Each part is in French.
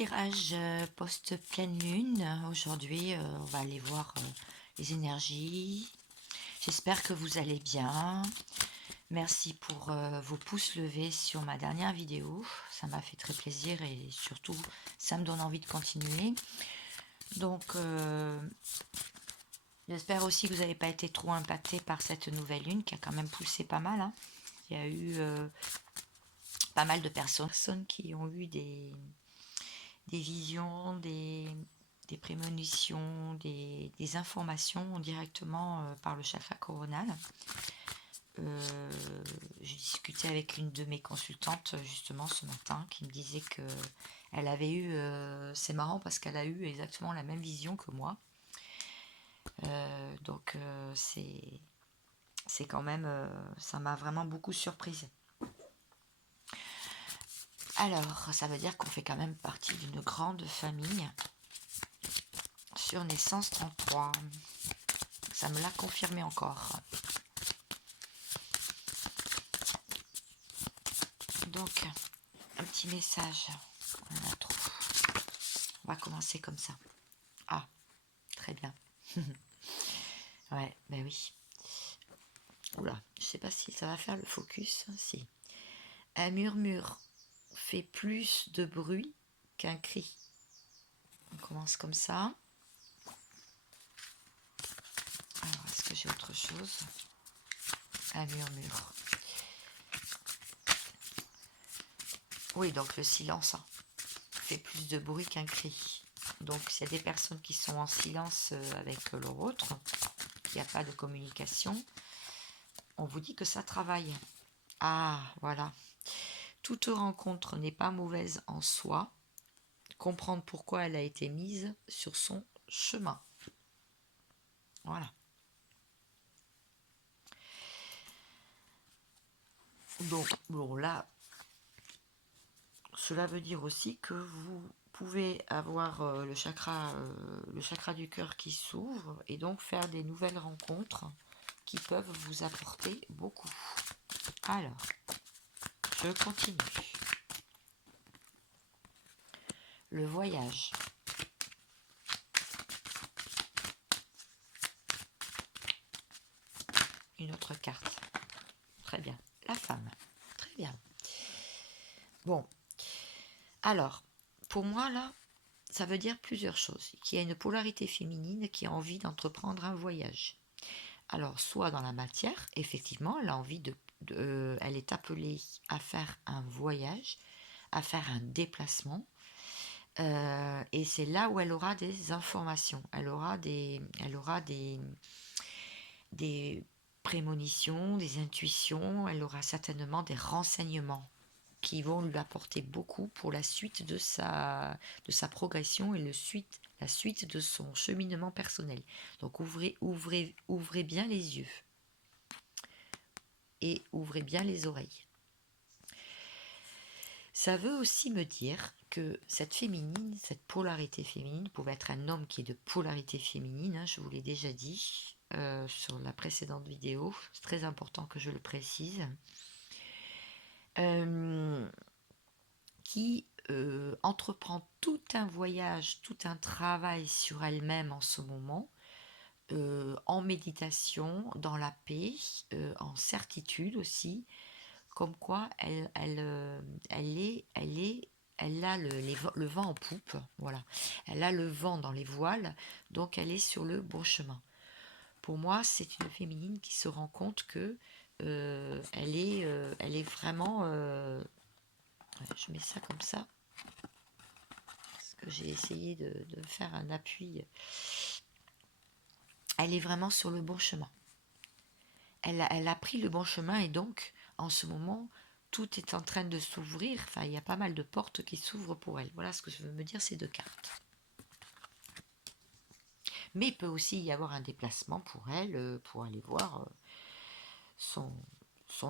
tirage post-pleine lune. Aujourd'hui, on va aller voir les énergies. J'espère que vous allez bien. Merci pour vos pouces levés sur ma dernière vidéo. Ça m'a fait très plaisir et surtout, ça me donne envie de continuer. Donc, j'espère aussi que vous n'avez pas été trop impacté par cette nouvelle lune qui a quand même poussé pas mal, hein. Il y a eu pas mal de personnes qui ont eu des visions, des prémonitions, des informations directement par le chakra coronal. J'ai discuté avec une de mes consultantes justement ce matin qui me disait que elle avait eu, c'est marrant parce qu'elle a eu exactement la même vision que moi. Donc c'est quand même, ça m'a vraiment beaucoup surprise. Alors, ça veut dire qu'on fait quand même partie d'une grande famille. Sur naissance 33. Ça me l'a confirmé encore. Donc, un petit message. On en a trop. On va commencer comme ça. Ah, très bien. Ouais, ben oui. Oula, je sais pas si ça va faire le focus. Si. Un murmure fait plus de bruit qu'un cri. On commence comme ça. Alors, est-ce que j'ai autre chose? Un murmure. Oui, donc le silence fait plus de bruit qu'un cri. Donc, s'il y a des personnes qui sont en silence avec leur autre, qu'il n'y a pas de communication, on vous dit que ça travaille. Ah, voilà. Toute rencontre n'est pas mauvaise en soi. Comprendre pourquoi elle a été mise sur son chemin. Voilà. Donc, bon, là, cela veut dire aussi que vous pouvez avoir le chakra du cœur qui s'ouvre et donc faire des nouvelles rencontres qui peuvent vous apporter beaucoup. Alors, je continue. Le voyage. Une autre carte. Très bien. La femme. Très bien. Bon. Alors, pour moi, là, ça veut dire plusieurs choses. Qu'il y a une polarité féminine qui a envie d'entreprendre un voyage. Alors, soit dans la matière, effectivement, elle a envie elle est appelée à faire un voyage, à faire un déplacement. Et c'est là où elle aura des informations. Elle aura des prémonitions, des intuitions. Elle aura certainement des renseignements qui vont lui apporter beaucoup pour la suite de sa progression et la suite de son cheminement personnel. Donc ouvrez bien les yeux et ouvrez bien les oreilles. Ça veut aussi me dire que cette polarité féminine, pouvait être un homme qui est de polarité féminine, hein, je vous l'ai déjà dit sur la précédente vidéo, c'est très important que je le précise, qui entreprend tout un voyage, tout un travail sur elle-même en ce moment, en méditation, dans la paix, en certitude aussi, comme quoi elle a le vent en poupe, voilà. Elle a le vent dans les voiles, donc elle est sur le bon chemin. Pour moi, c'est une féminine qui se rend compte que elle est vraiment... je mets ça comme ça, parce que j'ai essayé de faire un appui. Elle est vraiment sur le bon chemin. Elle a pris le bon chemin et donc, en ce moment, tout est en train de s'ouvrir. Enfin, il y a pas mal de portes qui s'ouvrent pour elle. Voilà ce que je veux me dire, ces deux cartes. Mais il peut aussi y avoir un déplacement pour elle, pour aller voir son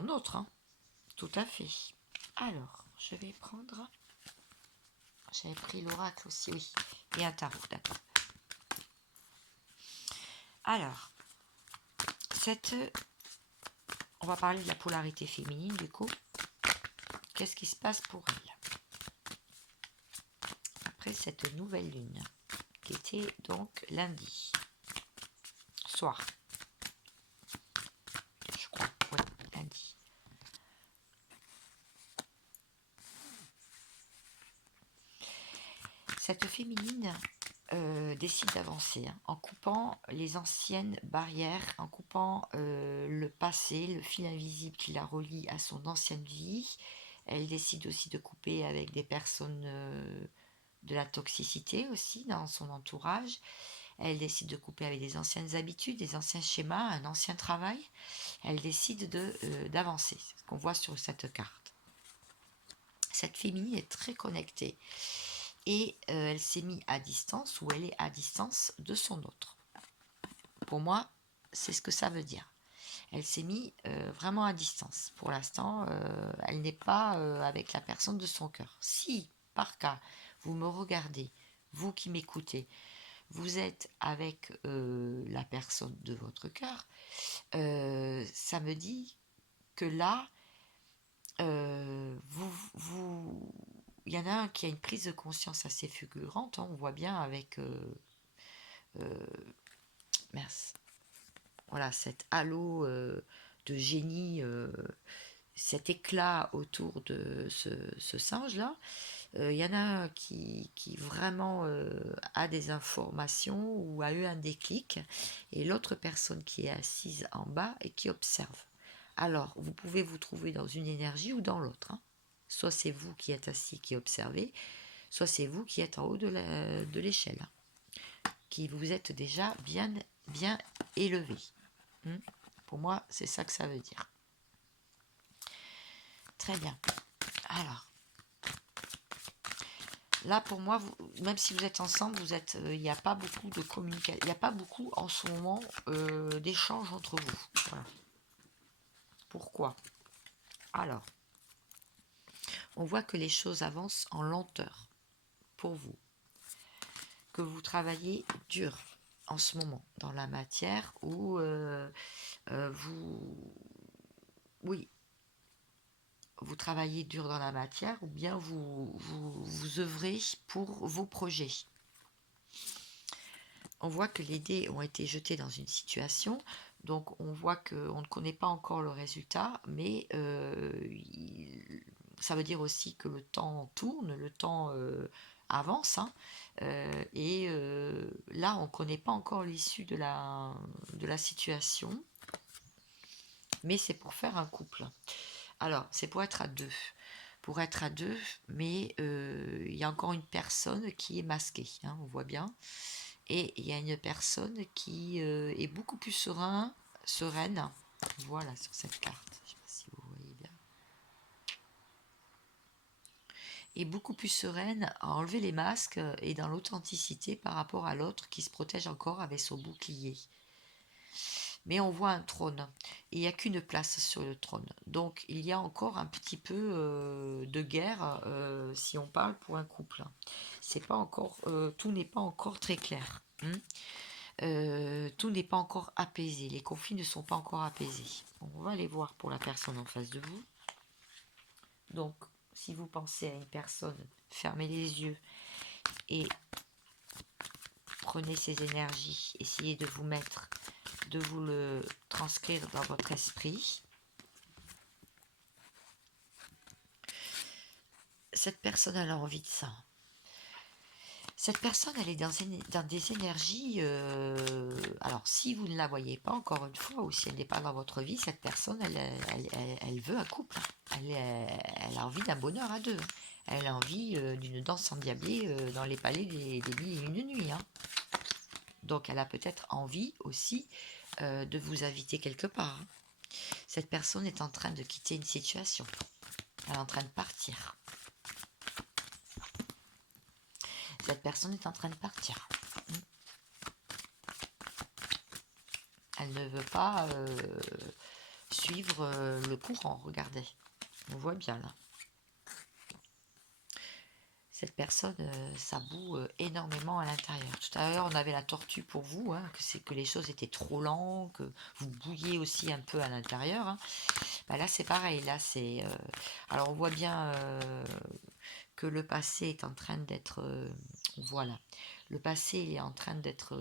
autre. Hein. Tout à fait. Alors, je vais prendre... J'avais pris l'oracle aussi, oui. Et un tarot, d'accord. Alors, on va parler de la polarité féminine, du coup. Qu'est-ce qui se passe pour elle? après cette nouvelle lune, qui était donc lundi soir, je crois, oui, lundi. Cette féminine décide d'avancer en coupant les anciennes barrières, en coupant le passé, le fil invisible qui la relie à son ancienne vie. Elle décide aussi de couper avec des personnes de la toxicité aussi dans son entourage. Elle décide de couper avec des anciennes habitudes, des anciens schémas, un ancien travail. Elle décide d'avancer, c'est ce qu'on voit sur cette carte. Cette féminine est très connectée et elle s'est mise à distance, ou elle est à distance de son autre. Pour moi, c'est ce que ça veut dire. Elle s'est mise vraiment à distance. Pour l'instant, elle n'est pas avec la personne de son cœur. Si, par cas, vous me regardez, vous qui m'écoutez, vous êtes avec la personne de votre cœur, ça me dit que là, il y en a un qui a une prise de conscience assez fulgurante, on voit bien avec mince, voilà, cet halo de génie, cet éclat autour de ce singe-là. Il y en a un qui vraiment a des informations ou a eu un déclic, et l'autre personne qui est assise en bas et qui observe. Alors, vous pouvez vous trouver dans une énergie ou dans l'autre. Soit c'est vous qui êtes assis, qui observez, soit c'est vous qui êtes en haut de l'échelle, qui vous êtes déjà bien élevé. Pour moi, c'est ça que ça veut dire. Très bien. Alors, là, pour moi, même si vous êtes ensemble, il n'y a pas beaucoup de communication, il n'y a pas beaucoup en ce moment d'échanges entre vous. Voilà. Pourquoi? Alors, on voit que les choses avancent en lenteur pour vous, que vous travaillez dur en ce moment dans la matière où vous travaillez dur dans la matière, ou bien vous œuvrez pour vos projets. On voit que les dés ont été jetés dans une situation, donc on voit qu'on ne connaît pas encore le résultat, mais ça veut dire aussi que le temps tourne, le temps avance, et là on ne connaît pas encore l'issue de la situation, mais c'est pour faire un couple. Alors, c'est pour être à deux. Pour être à deux, mais il y a encore une personne qui est masquée, on voit bien. Et il y a une personne qui est beaucoup plus sereine. Voilà, sur cette carte. Je ne sais pas si vous voyez bien. Et beaucoup plus sereine à enlever les masques et dans l'authenticité par rapport à l'autre qui se protège encore avec son bouclier. Mais on voit un trône, et il n'y a qu'une place sur le trône. Donc il y a encore un petit peu de guerre si on parle pour un couple. C'est pas encore, tout n'est pas encore très clair. Tout n'est pas encore apaisé. Les conflits ne sont pas encore apaisés. On va aller voir pour la personne en face de vous. Donc, si vous pensez à une personne, fermez les yeux et prenez ces énergies. Essayez de vous le transcrire dans votre esprit. Cette personne, elle a envie de ça. Cette personne, elle est dans des énergies... alors, si vous ne la voyez pas, encore une fois, ou si elle n'est pas dans votre vie, cette personne, elle veut un couple. Elle a envie d'un bonheur à deux. Elle a envie d'une danse endiablée dans les palais des mille et une nuits. Donc, elle a peut-être envie aussi de vous inviter quelque part. Cette personne est en train de quitter une situation. Elle est en train de partir. Cette personne est en train de partir. Elle ne veut pas suivre le courant, regardez. On voit bien là. Cette personne, ça boue énormément à l'intérieur. Tout à l'heure, on avait la tortue pour vous, que c'est que les choses étaient trop lentes, que vous bouilliez aussi un peu à l'intérieur. Bah là, c'est pareil. Là, c'est. Alors, on voit bien que le passé est en train d'être Voilà. Le passé, il est en train d'être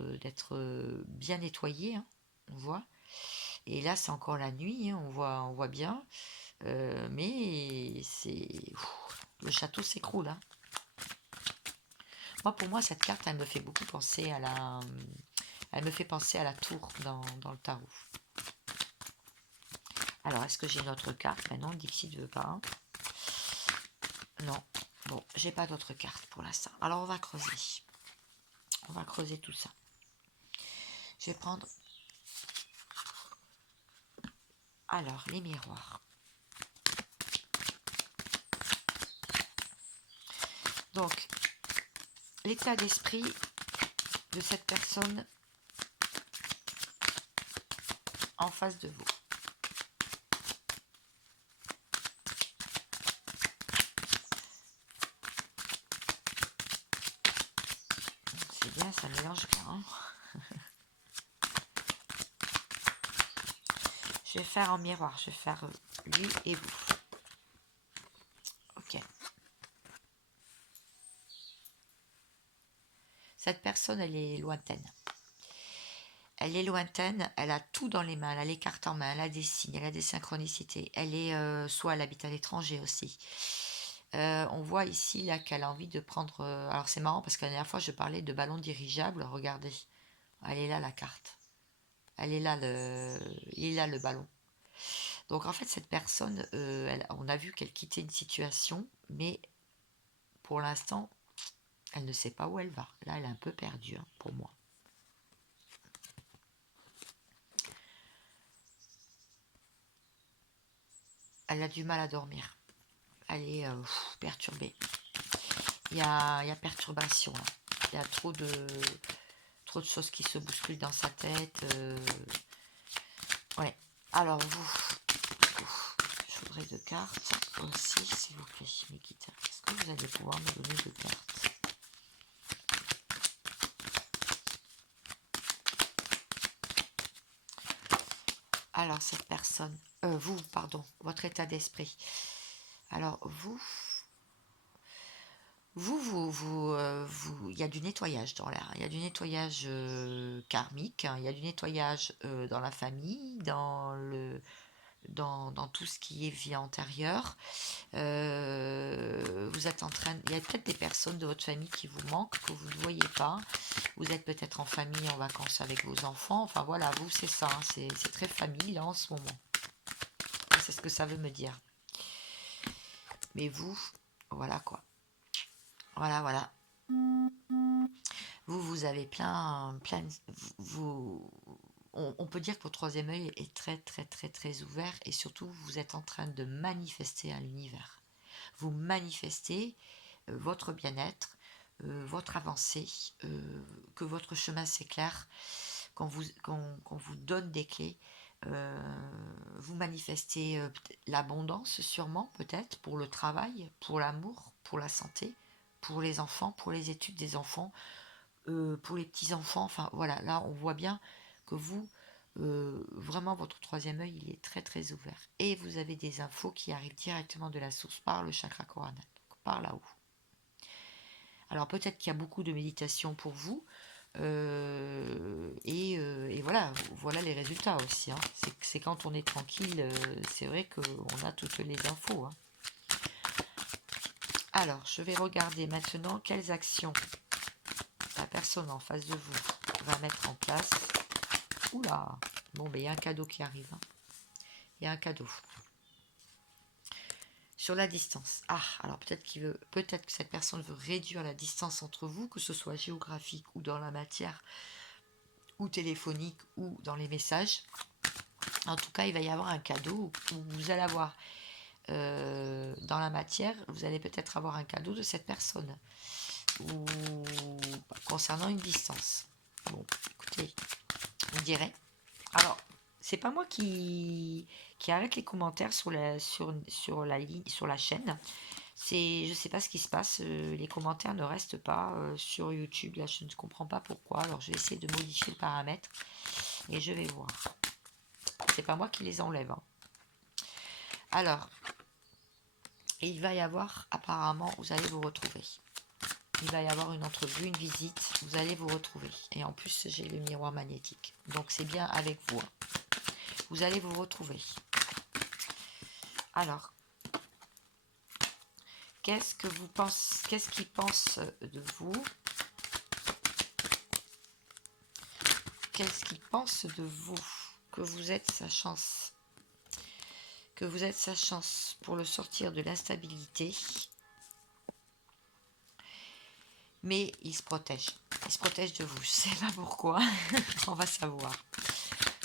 bien nettoyé, hein, on voit. Et là, c'est encore la nuit, hein, on voit bien. Mais c'est... Le château s'écroule, hein. Moi, pour moi, cette carte, elle me fait beaucoup penser à la... Elle me fait penser à la tour dans le tarot. Alors, est-ce que j'ai une autre carte? Non, Dixit ne veut pas. Hein. Non. Bon, j'ai pas d'autre carte pour l'instant. Alors, on va creuser. On va creuser tout ça. Je vais prendre... Alors, les miroirs. Donc, l'état d'esprit de cette personne en face de vous. C'est bien, ça mélange bien. Hein. Je vais faire en miroir. Je vais faire lui et vous. Ok. Cette personne, elle est lointaine. Elle est lointaine, elle a tout dans les mains, elle a les cartes en main, elle a des signes, elle a des synchronicités. Elle est, soit elle habite à l'étranger aussi. On voit ici là qu'elle a envie de prendre... alors c'est marrant parce que la dernière fois je parlais de ballon dirigeable, regardez. Elle est là la carte. Elle est là il est là le ballon. Donc en fait cette personne, on a vu qu'elle quittait une situation, mais pour l'instant, elle ne sait pas où elle va. Là elle est un peu perdue hein, pour moi. Elle a du mal à dormir. Elle est perturbée. Il y a perturbation. Hein. Il y a trop de choses qui se bousculent dans sa tête. Ouais. Alors, je voudrais deux cartes aussi, s'il vous plaît, mes guides. Est-ce que vous allez pouvoir me donner deux cartes? Alors, cette personne, vous, pardon, votre état d'esprit. Alors, il y a du nettoyage dans l'air. Il y a du nettoyage karmique. Hein, il y a du nettoyage dans la famille, dans tout ce qui est vie antérieure. Vous êtes en train... Il y a peut-être des personnes de votre famille qui vous manquent, que vous ne voyez pas. Vous êtes peut-être en famille, en vacances avec vos enfants. Enfin voilà, vous, c'est ça. Hein, c'est très famille, là, en ce moment. C'est ce que ça veut me dire. Mais vous, voilà quoi. Voilà. Vous avez plein, on peut dire que votre troisième œil est très ouvert et surtout vous êtes en train de manifester à l'univers. Vous manifestez votre bien-être, votre avancée, que votre chemin s'éclaire, qu'on vous donne des clés. Vous manifestez l'abondance sûrement peut-être pour le travail, pour l'amour, pour la santé, pour les enfants, pour les études des enfants, pour les petits-enfants. Enfin voilà, là on voit bien que vous, vraiment votre troisième œil, il est très ouvert. Et vous avez des infos qui arrivent directement de la source par le chakra coronal, par là-haut. Alors peut-être qu'il y a beaucoup de méditation pour vous. Et voilà les résultats aussi. Hein. C'est quand on est tranquille, c'est vrai qu'on a toutes les infos. Hein. Alors, je vais regarder maintenant quelles actions la personne en face de vous va mettre en place. Oula, bon, ben il y a un cadeau qui arrive. Hein. Il y a un cadeau. Sur la distance. Ah, alors peut-être que cette personne veut réduire la distance entre vous, que ce soit géographique ou dans la matière, ou téléphonique, ou dans les messages. En tout cas, il va y avoir un cadeau où vous allez avoir, dans la matière, vous allez peut-être avoir un cadeau de cette personne, ou concernant une distance. Bon, écoutez, on dirait. Alors, c'est pas moi qui arrête les commentaires sur la ligne, sur la chaîne. Je sais pas ce qui se passe, les commentaires ne restent pas sur YouTube. Là, je ne comprends pas pourquoi. Alors, je vais essayer de modifier le paramètre et je vais voir. C'est pas moi qui les enlève. Hein. Alors, il va y avoir, apparemment, vous allez vous retrouver. il va y avoir une entrevue, une visite, vous allez vous retrouver. Et en plus, j'ai le miroir magnétique. Donc c'est bien avec vous. Vous allez vous retrouver. Alors, qu'est-ce qu'il pense de vous? Qu'est-ce qu'il pense de vous? Que vous êtes sa chance. Que vous êtes sa chance pour le sortir de l'instabilité. Mais il se protège. Il se protège de vous. Je ne sais pas pourquoi. On va savoir.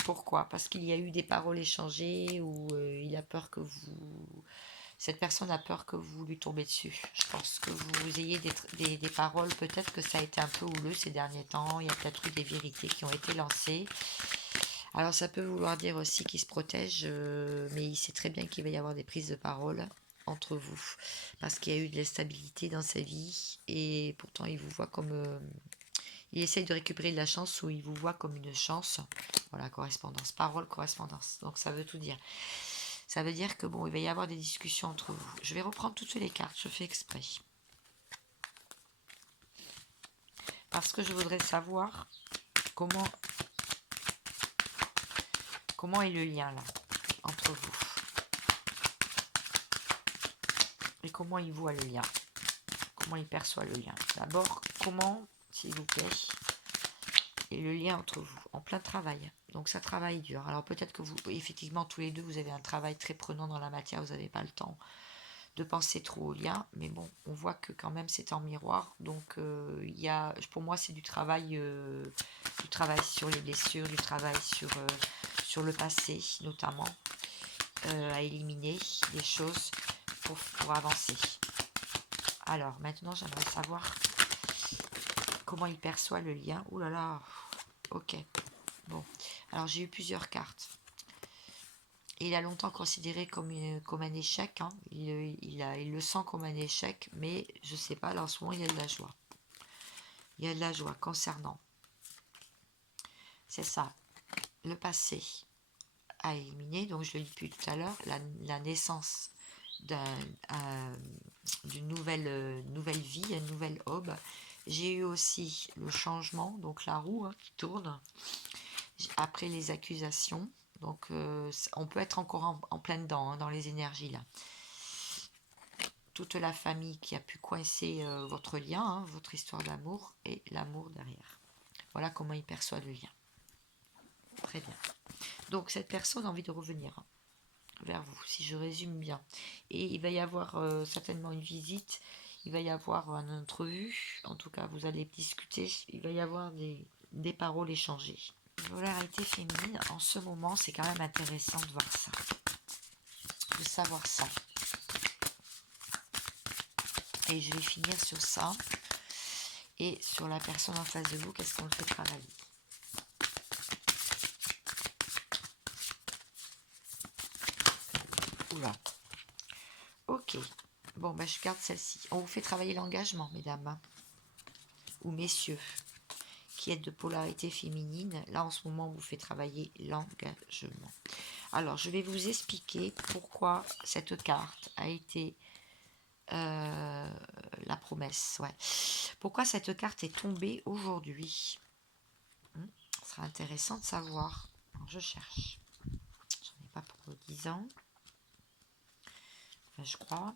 Pourquoi? Parce qu'il y a eu des paroles échangées ou il a peur que vous... Cette personne a peur que vous lui tombez dessus. Je pense que vous ayez des paroles, peut-être que ça a été un peu houleux ces derniers temps. Il y a peut-être eu des vérités qui ont été lancées. Alors ça peut vouloir dire aussi qu'il se protège, mais il sait très bien qu'il va y avoir des prises de parole entre vous. Parce qu'il y a eu de l'instabilité dans sa vie et pourtant il vous voit comme... il essaye de récupérer de la chance ou il vous voit comme une chance. Voilà, correspondance, parole, correspondance. Donc ça veut tout dire. Ça veut dire que bon, il va y avoir des discussions entre vous. Je vais reprendre toutes les cartes, je fais exprès. Parce que je voudrais savoir comment est le lien là, entre vous. Et comment il voit le lien. Comment il perçoit le lien. D'abord, comment, s'il vous plaît, est le lien entre vous, en plein travail. Donc ça travaille dur. Alors peut-être que vous, effectivement, tous les deux, vous avez un travail très prenant dans la matière, vous n'avez pas le temps de penser trop au lien, mais bon, on voit que quand même c'est en miroir, donc pour moi c'est du travail sur les blessures, du travail sur le passé notamment, à éliminer des choses pour avancer. Alors maintenant j'aimerais savoir comment il perçoit le lien. Ouh là là, ok, bon, alors j'ai eu plusieurs cartes. Il a longtemps considéré comme un échec, hein. Il le sent comme un échec, mais je sais pas, là en ce moment il y a de la joie. Il y a de la joie concernant. C'est ça, le passé à éliminer, donc je le dis depuis tout à l'heure, la naissance d'une nouvelle vie, une nouvelle aube. J'ai eu aussi le changement, donc la roue qui tourne, après les accusations. Donc on peut être encore en plein dedans, hein, dans les énergies là. Toute la famille qui a pu coincer votre lien, hein, votre histoire d'amour et l'amour derrière. Voilà comment il perçoit le lien. Très bien. Donc cette personne a envie de revenir vers vous, si je résume bien. Et il va y avoir certainement une visite, il va y avoir une entrevue, en tout cas vous allez discuter, il va y avoir des paroles échangées. Polarité féminine, en ce moment, c'est quand même intéressant de voir ça, de savoir ça. Et je vais finir sur ça. Et sur la personne en face de vous, qu'est-ce qu'on le fait travailler? Oula. Ok. Bon, ben, je garde celle-ci. On vous fait travailler l'engagement, mesdames. Ou messieurs. Qui êtes de polarité féminine. Là, en ce moment, on vous fait travailler l'engagement. Alors, je vais vous expliquer pourquoi cette carte a été... la promesse, ouais. Pourquoi cette carte est tombée aujourd'hui? Ce sera intéressant de savoir. Alors, je cherche. J'en ai pas pour 10 ans. Enfin, je crois.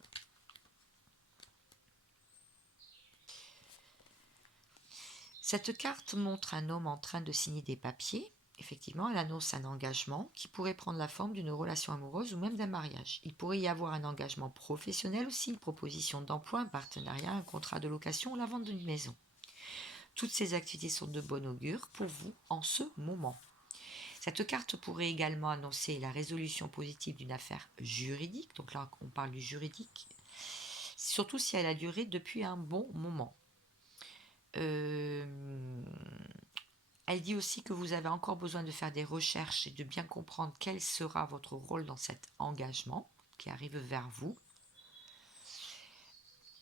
Cette carte montre un homme en train de signer des papiers. Effectivement, elle annonce un engagement qui pourrait prendre la forme d'une relation amoureuse ou même d'un mariage. Il pourrait y avoir un engagement professionnel aussi, une proposition d'emploi, un partenariat, un contrat de location ou la vente d'une maison. Toutes ces activités sont de bon augure pour vous en ce moment. Cette carte pourrait également annoncer la résolution positive d'une affaire juridique. Donc là, on parle du juridique. Surtout si elle a duré depuis un bon moment. Elle dit aussi que vous avez encore besoin de faire des recherches et de bien comprendre quel sera votre rôle dans cet engagement qui arrive vers vous.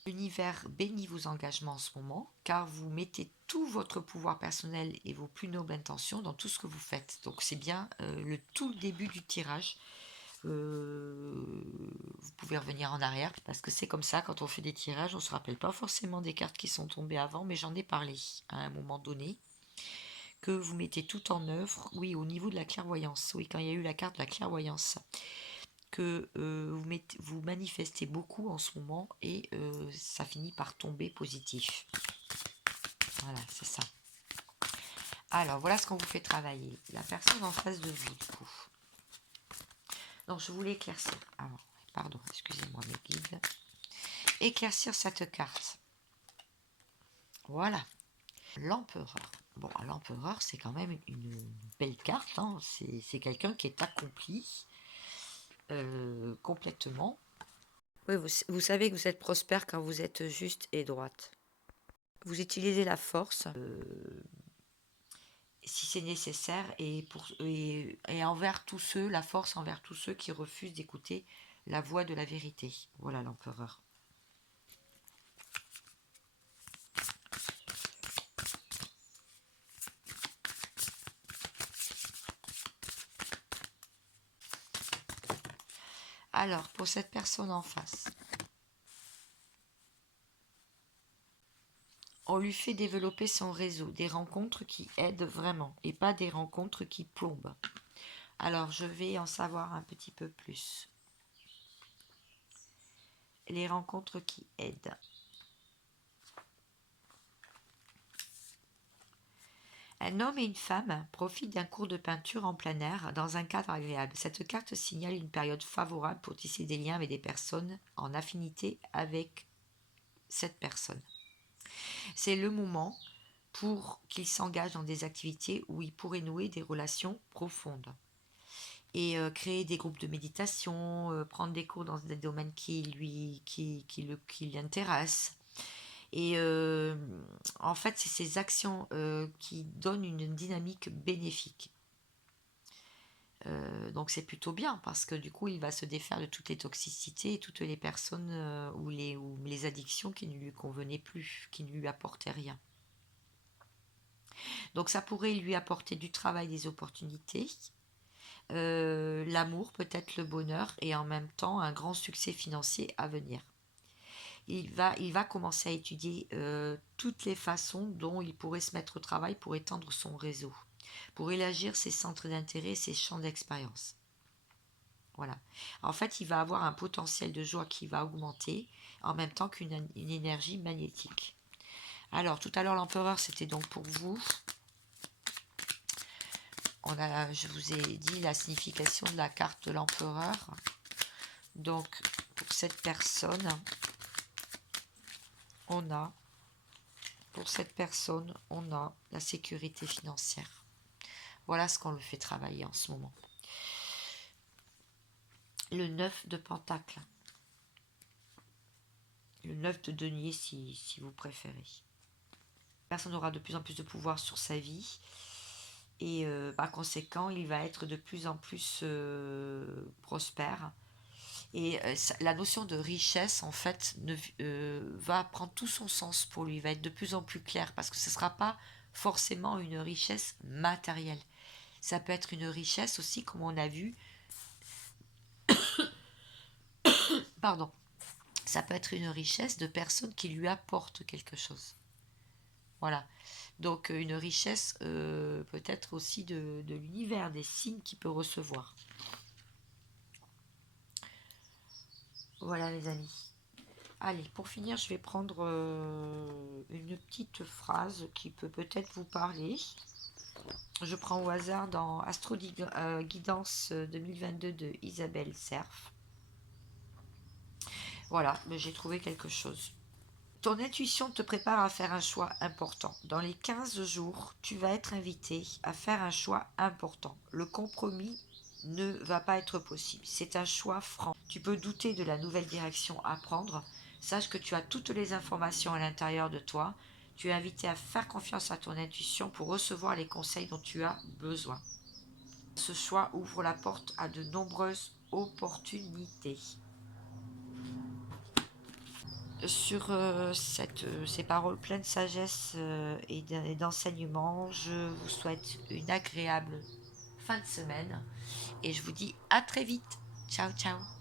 L'univers bénit vos engagements en ce moment, car vous mettez tout votre pouvoir personnel et vos plus nobles intentions dans tout ce que vous faites. Donc c'est bien le tout début du tirage. vous pouvez revenir en arrière, parce que c'est comme ça, quand on fait des tirages, on ne se rappelle pas forcément des cartes qui sont tombées avant, mais j'en ai parlé à un moment donné, que vous mettez tout en œuvre, oui, au niveau de la clairvoyance, oui, quand il y a eu la carte de la clairvoyance, que vous manifestez beaucoup en ce moment, et ça finit par tomber positif. Voilà, c'est ça. Alors, voilà ce qu'on vous fait travailler. La personne en face de vous, du coup. Donc, je voulais éclaircir. Alors, pardon, excusez-moi mes guides. Éclaircir cette carte. Voilà. L'empereur. Bon, l'empereur, c'est quand même une belle carte. Hein. C'est quelqu'un qui est accompli complètement. Oui, vous savez que vous êtes prospère quand vous êtes juste et droite. Vous utilisez la force si c'est nécessaire et envers tous ceux, la force envers tous ceux qui refusent d'écouter la voix de la vérité. Voilà l'empereur. Alors, pour cette personne en face, on lui fait développer son réseau, des rencontres qui aident vraiment et pas des rencontres qui plombent. Alors, je vais en savoir un petit peu plus. Les rencontres qui aident. Un homme et une femme profitent d'un cours de peinture en plein air dans un cadre agréable. Cette carte signale une période favorable pour tisser des liens avec des personnes en affinité avec cette personne. C'est le moment pour qu'il s'engage dans des activités où il pourrait nouer des relations profondes. Et créer des groupes de méditation, prendre des cours dans des domaines qui l'intéressent. Et en fait, c'est ces actions qui donnent une dynamique bénéfique. Donc c'est plutôt bien parce que du coup, il va se défaire de toutes les toxicités et toutes les personnes ou les addictions qui ne lui convenaient plus, qui ne lui apportaient rien. Donc ça pourrait lui apporter du travail, des opportunités, l'amour, peut-être le bonheur et en même temps un grand succès financier à venir. Il va commencer à étudier toutes les façons dont il pourrait se mettre au travail pour étendre son réseau, pour élargir ses centres d'intérêt, ses champs d'expérience. Voilà. En fait, il va avoir un potentiel de joie qui va augmenter en même temps qu'une énergie magnétique. Alors, tout à l'heure, l'empereur, c'était donc pour vous. Je vous ai dit la signification de la carte de l'empereur. Donc, pour cette personne, pour cette personne, on a la sécurité financière. Voilà ce qu'on le fait travailler en ce moment. Le 9 de Pentacle. Le 9 de denier si vous préférez. La personne aura de plus en plus de pouvoir sur sa vie. Et par conséquent, il va être de plus en plus prospère. Et la notion de richesse, en fait, va prendre tout son sens pour lui, va être de plus en plus claire, parce que ce ne sera pas forcément une richesse matérielle. Ça peut être une richesse aussi, comme on a vu. Pardon. Ça peut être une richesse de personnes qui lui apportent quelque chose. Voilà. Donc une richesse peut-être aussi de l'univers, des signes qu'il peut recevoir. Voilà les amis. Allez, pour finir, je vais prendre une petite phrase qui peut peut-être vous parler. Je prends au hasard dans Astro Guidance 2022 de Isabelle Cerf. Voilà, j'ai trouvé quelque chose. Ton intuition te prépare à faire un choix important. Dans les 15 jours, tu vas être invité à faire un choix important. Le compromis ne va pas être possible. C'est un choix franc. Tu peux douter de la nouvelle direction à prendre. Sache que tu as toutes les informations à l'intérieur de toi. Tu es invité à faire confiance à ton intuition pour recevoir les conseils dont tu as besoin. Ce choix ouvre la porte à de nombreuses opportunités. Sur ces paroles pleines de sagesse et d'enseignement, je vous souhaite une agréable fin de semaine et je vous dis à très vite. Ciao, ciao.